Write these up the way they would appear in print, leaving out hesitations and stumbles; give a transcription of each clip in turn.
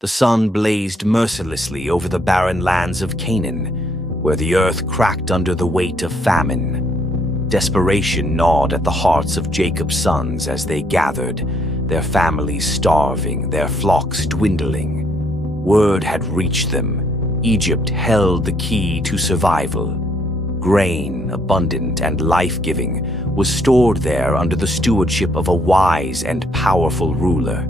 The sun blazed mercilessly over the barren lands of Canaan, where the earth cracked under the weight of famine. Desperation gnawed at the hearts of Jacob's sons as they gathered, their families starving, their flocks dwindling. Word had reached them. Egypt held the key to survival. Grain, abundant and life-giving, was stored there under the stewardship of a wise and powerful ruler.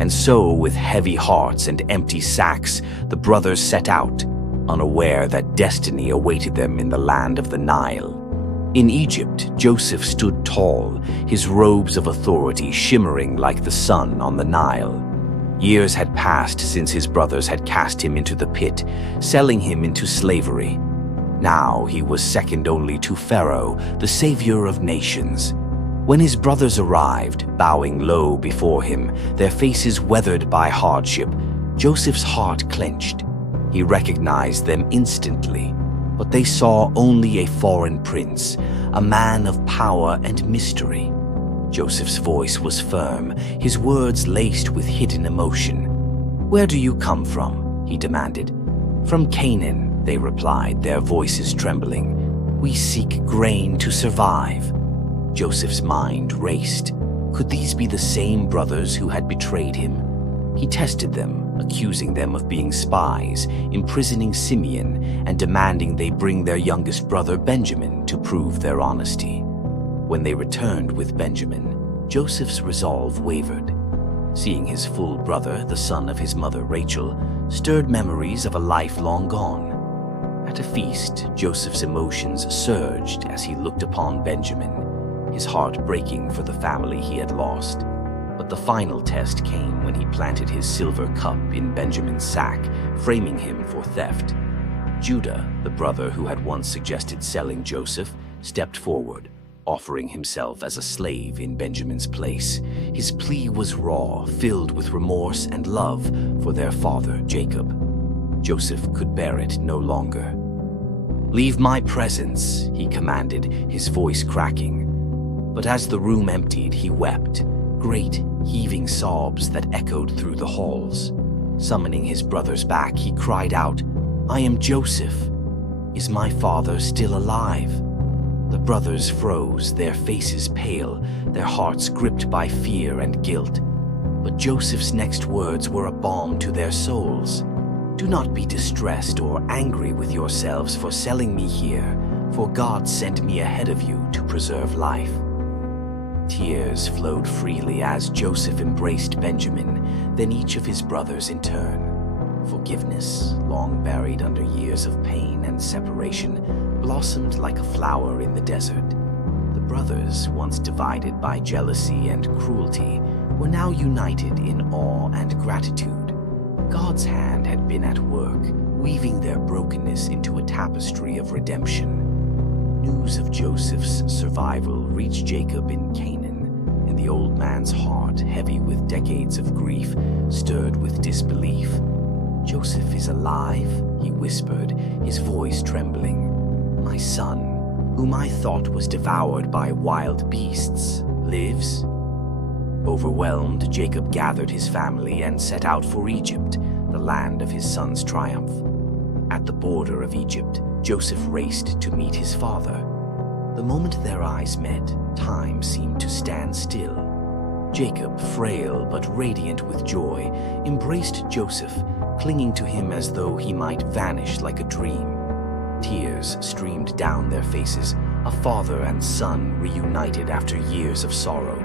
And so, with heavy hearts and empty sacks, the brothers set out, unaware that destiny awaited them in the land of the Nile. In Egypt, Joseph stood tall, his robes of authority shimmering like the sun on the Nile. Years had passed since his brothers had cast him into the pit, selling him into slavery. Now he was second only to Pharaoh, the savior of nations. When his brothers arrived, bowing low before him, their faces weathered by hardship, Joseph's heart clenched. He recognized them instantly, but they saw only a foreign prince, a man of power and mystery. Joseph's voice was firm, his words laced with hidden emotion. "Where do you come from?" he demanded. "From Canaan," they replied, their voices trembling. "We seek grain to survive." Joseph's mind raced. Could these be the same brothers who had betrayed him? He tested them, accusing them of being spies, imprisoning Simeon, and demanding they bring their youngest brother Benjamin to prove their honesty. When they returned with Benjamin, Joseph's resolve wavered. Seeing his full brother, the son of his mother Rachel, stirred memories of a life long gone. At a feast, Joseph's emotions surged as he looked upon Benjamin, his heart breaking for the family he had lost. But the final test came when he planted his silver cup in Benjamin's sack, framing him for theft. Judah, the brother who had once suggested selling Joseph, stepped forward, offering himself as a slave in Benjamin's place. His plea was raw, filled with remorse and love for their father, Jacob. Joseph could bear it no longer. "Leave my presence," he commanded, his voice cracking. But as the room emptied, he wept, great, heaving sobs that echoed through the halls. Summoning his brothers back, he cried out, "I am Joseph. Is my father still alive?" The brothers froze, their faces pale, their hearts gripped by fear and guilt. But Joseph's next words were a balm to their souls. "Do not be distressed or angry with yourselves for selling me here, for God sent me ahead of you to preserve life." Tears flowed freely as Joseph embraced Benjamin, then each of his brothers in turn. Forgiveness, long buried under years of pain and separation, blossomed like a flower in the desert. The brothers, once divided by jealousy and cruelty, were now united in awe and gratitude. God's hand had been at work, weaving their brokenness into a tapestry of redemption. News of Joseph's survival reached Jacob in Canaan, and the old man's heart, heavy with decades of grief, stirred with disbelief. "Joseph is alive," he whispered, his voice trembling. "My son, whom I thought was devoured by wild beasts, lives?" Overwhelmed, Jacob gathered his family and set out for Egypt, the land of his son's triumph. At the border of Egypt, Joseph raced to meet his father. The moment their eyes met, time seemed to stand still. Jacob, frail but radiant with joy, embraced Joseph, clinging to him as though he might vanish like a dream. Tears streamed down their faces, a father and son reunited after years of sorrow.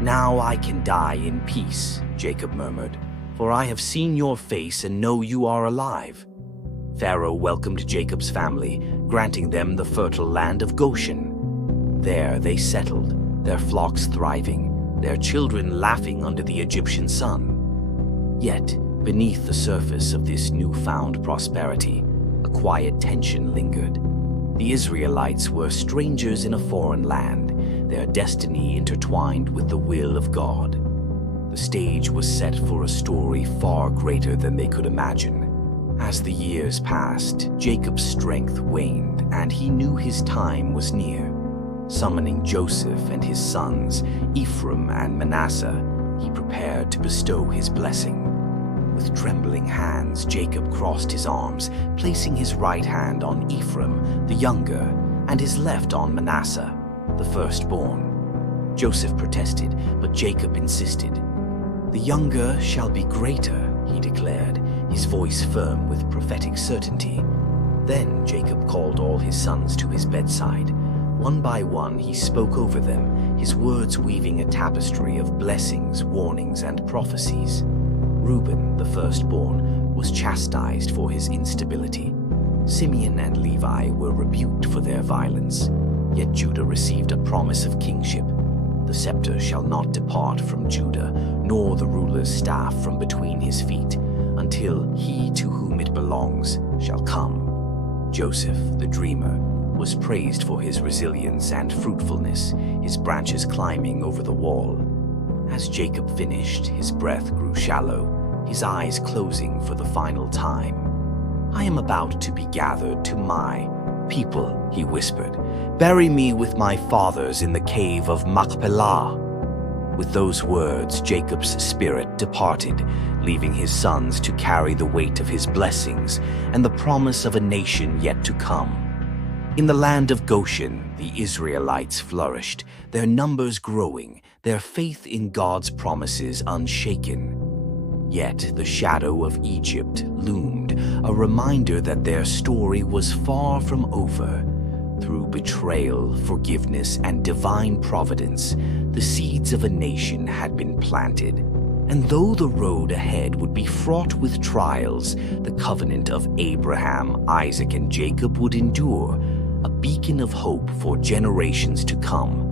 "Now I can die in peace," Jacob murmured, "for I have seen your face and know you are alive." Pharaoh welcomed Jacob's family, granting them the fertile land of Goshen. There they settled, their flocks thriving, their children laughing under the Egyptian sun. Yet, beneath the surface of this newfound prosperity, a quiet tension lingered. The Israelites were strangers in a foreign land, their destiny intertwined with the will of God. The stage was set for a story far greater than they could imagine. As the years passed, Jacob's strength waned, and he knew his time was near. Summoning Joseph and his sons, Ephraim and Manasseh, he prepared to bestow his blessing. With trembling hands, Jacob crossed his arms, placing his right hand on Ephraim, the younger, and his left on Manasseh, the firstborn. Joseph protested, but Jacob insisted. "The younger shall be greater," he declared, his voice firm with prophetic certainty. Then Jacob called all his sons to his bedside. One by one he spoke over them, his words weaving a tapestry of blessings, warnings, and prophecies. Reuben, the firstborn, was chastised for his instability. Simeon and Levi were rebuked for their violence. Yet Judah received a promise of kingship. "The scepter shall not depart from Judah, nor the ruler's staff from between his feet, until he to whom it belongs shall come." Joseph, the dreamer, was praised for his resilience and fruitfulness, his branches climbing over the wall. As Jacob finished, his breath grew shallow, his eyes closing for the final time. "I am about to be gathered to my people," he whispered. "Bury me with my fathers in the cave of Machpelah." With those words, Jacob's spirit departed, leaving his sons to carry the weight of his blessings and the promise of a nation yet to come. In the land of Goshen, the Israelites flourished, their numbers growing, their faith in God's promises unshaken. Yet the shadow of Egypt loomed, a reminder that their story was far from over. Through betrayal, forgiveness, and divine providence, the seeds of a nation had been planted. And though the road ahead would be fraught with trials, the covenant of Abraham, Isaac, and Jacob would endure, a beacon of hope for generations to come.